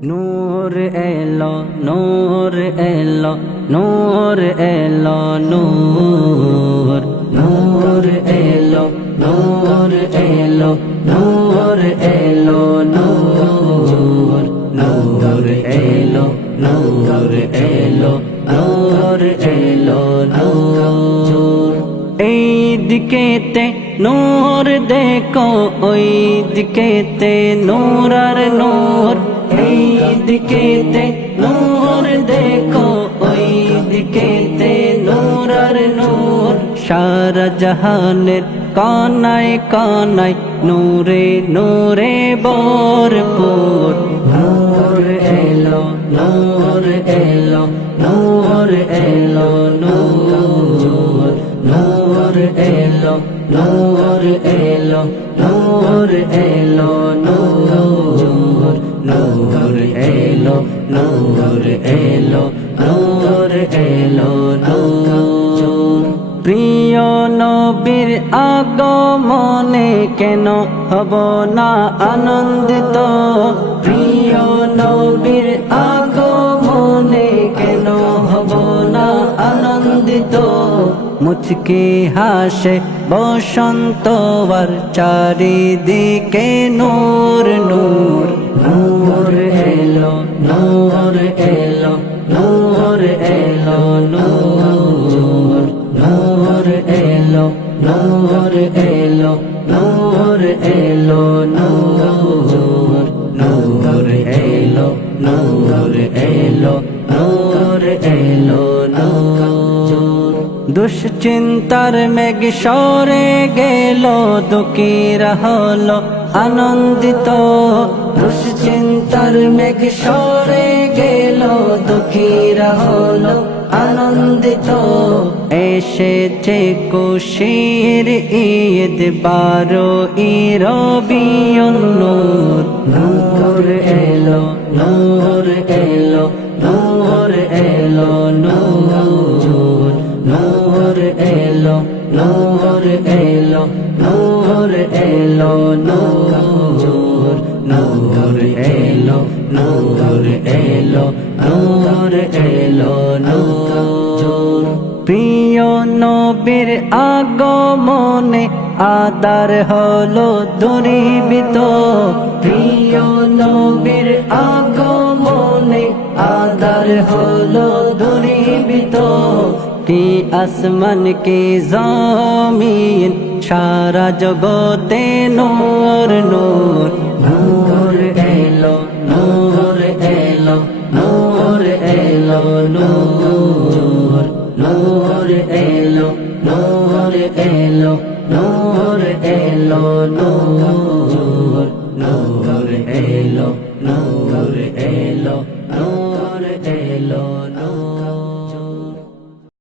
নূর এলো নূর এলো নূর এলো নূর নূর এলো নূর এলো নূর এলো নূর নূর এলো নূর এলো নূর এলো নূর এই দিকেতে নূর দেখো ওই দিকেতে নূর আর নূর এই দিকেতে নূর দেখো ওই দিকেতে নূর আর নূর সারা জাহানের কানায় কানায় নূরে নূরে ভরপুর নূর এলো নূর এলো নূর এলো নূর নূর এলো নূর এলো নূর এলো নূর নূর এলো নূর এলো নূর এলো নূর প্রিয় নবীর আগমনে কেন হব না আনন্দিত প্রিয় নবীর আগমনে কেন হব না আনন্দিত মুচকি হাসে বসন্ত আর চারিদিকে নূর নূর নূর এলো নূর এলো নূর এলো নূর নূর এলো নূর এলো নূর এলো নূর নূর এলো নূর এলো নূর এলো নূর দুশ্চিন্তার মেঘ সরে গেল দুঃখীরা হলো আনন্দিত দুশ্চিন্তার মেঘ সরে গেল দুঃখীরা হলো আনন্দিত এসেছে খুশির ঈদ 12 রবিউল নূর নূর এলো নূর এলো নূর এলো নূর নূর এলো নূর এলো নূর এলো নূর নূর এলো নূর এলো নূর এলো নূর প্রিয় নবীর আগমনে আদার হলো দূরীভূত প্রিয় নবীর আগমনে আদার হলো দূরীভূত কি আসমান কি জমিন সারা জগতে নূর নূর নূর এলো নূর এলো নূর এলো নূর নূর এলো নূর এলো নূর এলো নূর